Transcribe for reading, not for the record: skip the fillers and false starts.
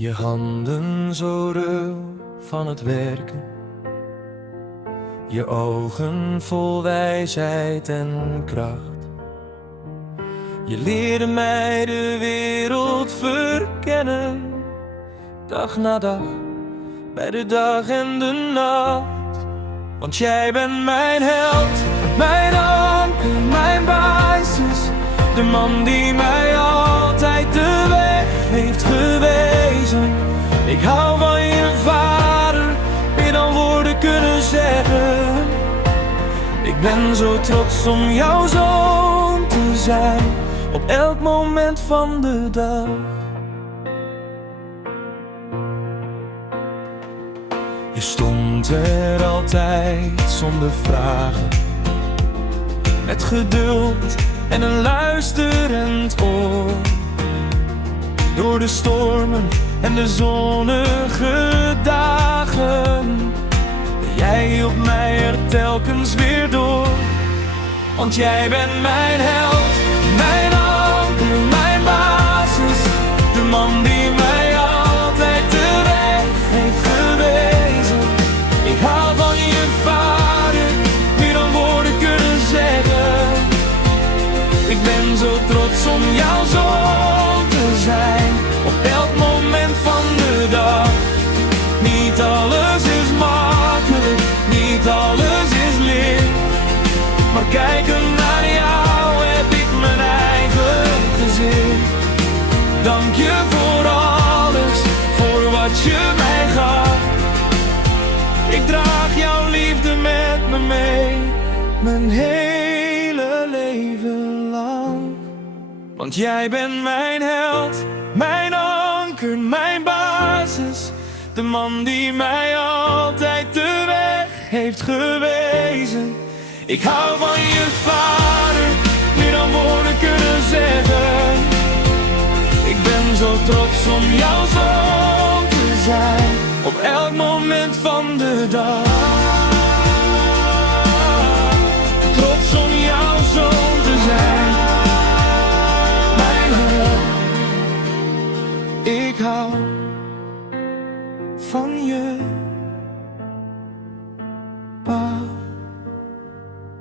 Je handen zo ruw van het werken, je ogen vol wijsheid en kracht. Je leerde mij de wereld verkennen, dag na dag, bij de dag en de nacht. Want jij bent mijn held, mijn anker, mijn basis, de man die mij altijd de weg heeft gewezen. Ik hou van je vader, meer dan woorden kunnen zeggen. Ik ben zo trots om jouw zoon te zijn, op elk moment van de dag. Je stond er altijd zonder vragen, met geduld en een luisterend oor. Door de stormen en de zonnige dagen, jij hielp mij er telkens weer door. Want jij bent mijn held, mijn anker, mijn basis, de man die mij altijd de weg heeft gewezen. Ik hou van je vader, meer dan woorden kunnen zeggen. Ik ben zo trots om jouw zoon te zijn, op elk moment van de dag. Niet alles is makkelijk, niet alles is licht, maar kijken naar jou heb ik mijn eigen gezicht. Dank je voor alles, voor wat je mij gaf. Ik draag jouw liefde met me mee, mijn hele leven lang. Want jij bent mijn held, mijn anker, mijn basis, de man die mij altijd de weg heeft gewezen. Ik hou van je vader, meer dan woorden kunnen zeggen. Ik ben zo trots om jouw zoon te zijn, op elk moment van de dag.